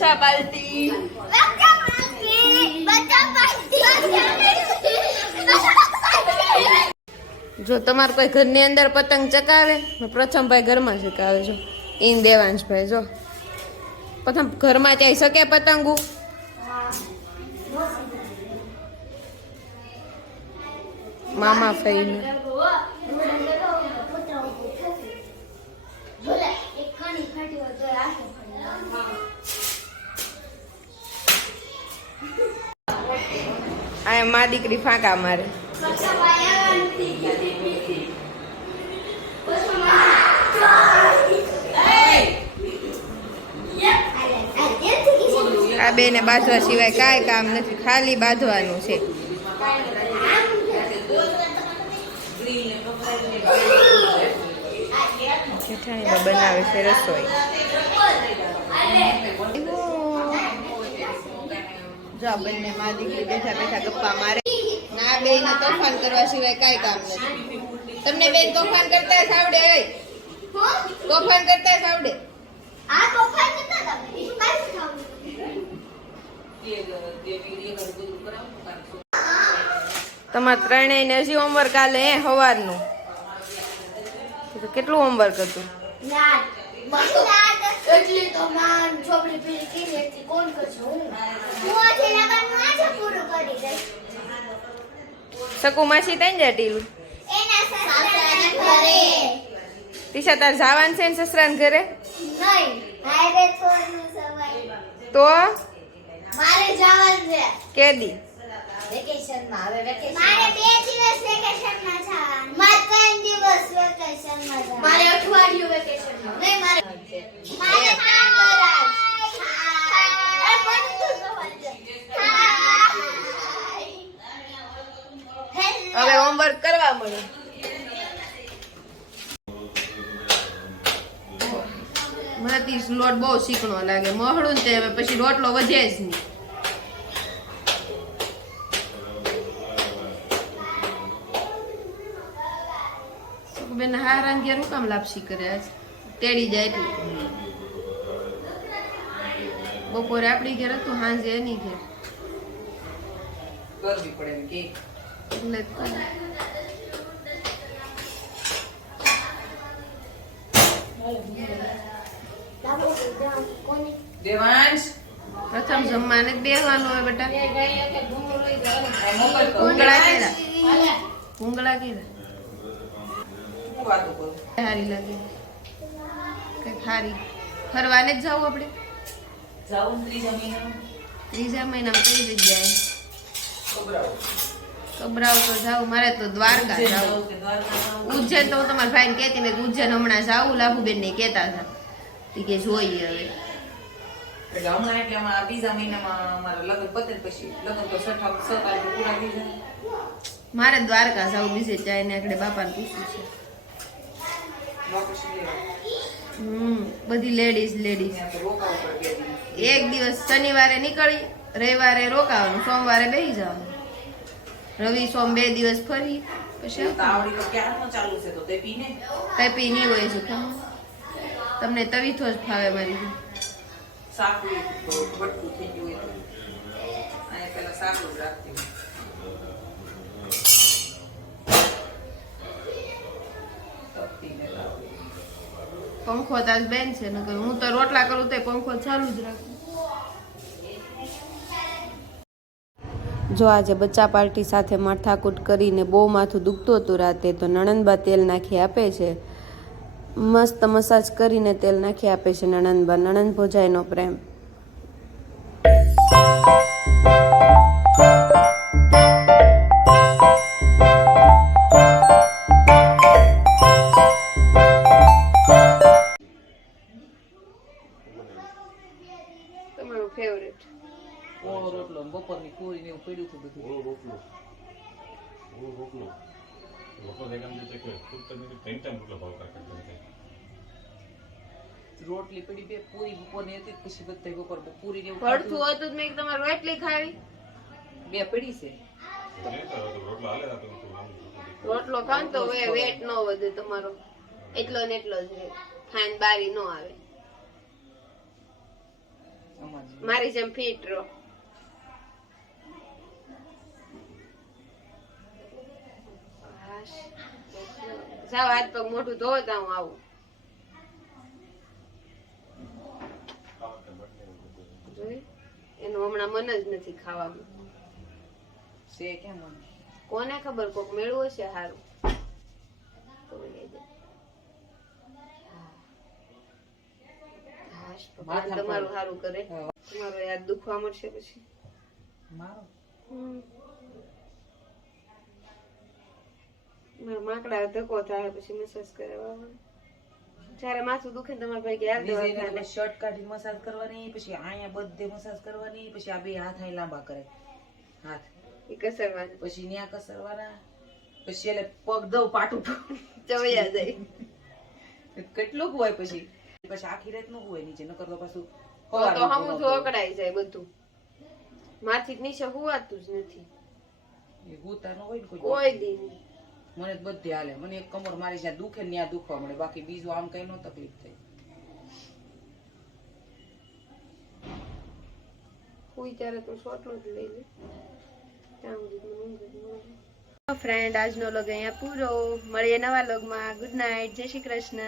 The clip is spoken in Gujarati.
બચ્ચા પાર્ટી જો તમારે કોઈ ઘરની અંદર પતંગ ચકાવે પ્રથમ ભાઈ ઘરમાં ચકાવે છો ઈન દેવાંશભાઈ જો પ્રથમ ઘરમાં ત્યાં શકે પતંગો મામા ફઈને આ મા દીકરી ફાંકા મારે આ બે ને બાંધવા સિવાય કાંઈ કામ નથી ખાલી બાંધવાનું છે જેઠાણી બનાવે છે રસોઈ જો બંને માં દીકરી બેઠા બેઠા ગપ્પા મારે ના બે ને તોફાન કરવા સિવાય કાંઈ કામ નથી તમને બેન તોફાન કરતા આવડે તોફાન કરતા આવડે આ તોફાન કરતા હતા તમારે ત્રણેય ને હજી હોમવર્ક આલે સવારનું કેટલું હોમવર્ક હતું શકુ માસી તઈ જાય ટીલું તીશા તાર જવાનું છે ને સસરાને ઘરે તો મારે જવાનું છે કેદી વેકેશન માં હવે વેકેશન મારે 2 દિવસ વેકેશન માં જવાનું મારે 3 દિવસ વેકેશન માં જવાનું મારે અઠવાડિયું વેકેશન માં નહીં મારે 3 હવે હોમવર્ક કરવા મળે મને લોટ બહુ શીખણો લાગે મોહળું ને તે હવે પછી રોટલો વધે જ નહીં બેન હારાન ઘેર હું કામ લાપસી કરે આજ તેડી જાય એટલી બપોરે આપણી ઘેર હતું સાંજે એની ઘેર કરવી પડે એમ કે દેવાંશ પ્રથમ જમવાને બેહવાનું હોય બેટા ભૂંગળા કેરા હારી લાગે કઈ હારી ફરવાને જ જાવું આપણે ત્રીજા મહિનામાં કઈ જગ્યાએ કબરાવ તો જાવું મારે તો દ્વારકા જાવું ઉજ્જૈન તો હું તમારા ભાઈને કહેતી મેં ઉજ્જૈન હમણાં જાવું લાભુબેન ને કહેતા હતા કે જોઈએ હવે મારે દ્વારકા જાવું બીજે જાય ને આગળ બાપાને પૂછ્યું છે બધી લેડીઝ એક દિવસ શનિવારે નીકળી રવિવારે રોકાવાનું સોમવારે બેસી જવાનું રવિ સોમ 2 દિવસ ફરી પછી તપી નહીં હોય છે તમને તવીથો જ ફાવે મારી પંખો તાજ બેન છે નકર હું તો રોટલા કરું તો પંખો ચાલુ જ રાખું જો આજે બચ્ચા પાર્ટી સાથે માથાકૂટ કરીને બહુ માથું દુખતું હતું રાતે તો નણંદબા તેલ નાખી આપે છે મસ્ત મસાજ કરીને તેલ નાખી આપે છે નણંદબા નણંદ ભોજાઈનો પ્રેમ તમારું ફેવરેટ રોટલો બપોરની પૂરી ને એવું પડ્યું હતું બધું રોટલી પડી બે પૂરી બપોરની હતી પછી બધા બપોર પૂરી ને ભડથું હતું મેં તમારે રોટલી ખાવી બે પડી છે રોટલો ખાન તો વેટ ન વધે તમારો એટલો ને એટલો જ રહે ખાન બારી ન આવે અમારી મારી જેમ ફિટ રહો. જાવ હાથ પગ મોઢું ધોવો તો હું આવું. જોઈ? એનું હમણાં મન જ નથી ખાવાનું. છે કેમ મને કોને ખબર કોક મેળવું હશે હારું તો લઈ દે. હાશ, ભગવાન તમારું હારું કરે. તમારો યાદ દુખવા મળશે પછી. મારો મારા માકડા ધક્કો થાય પછી મસાજ કરાવવા. જ્યારે માથું દુખે ને તમારા ભાઈ કે યાર દવાખાને. શર્ટ કાઢી મસાજ કરવાની, પછી અહીંયા બધે મસાજ કરવાની, પછી આ બે હાથ અહીં લાંબા કરે હાથ, ઈ કસરવાનું પછી ન્યા કસરવાના, પછી એટલે પગ દઉં પાટું ચવૈયા જાય. કેટલું હોય પછી પછી આખી રાત નું હોય નીચે, નકર તો પાછું તો હમું તો અકડાઈ જાય બધું. માથી નીચે હુવાતું જ નથી ગુતા નો હોય ને કોઈ દી નહીં. મને તો બધે હાલે. મને એક કમર મારી જ્યાં દુખે ને ત્યાં દુખવા મળે, બાકી બીજું આમ કઈ નો તકલીફ થાય. હુઈ ત્યારે તો શોર્ટલો જ લઈ લે. ત્યાં સુધી મને ઊંઘ જ ન આવે. ફ્રેન્ડ, આજનો લોગ અહીંયા પૂરો. મળીએ નવા લોગમાં. Good night. જય શ્રી કૃષ્ણ.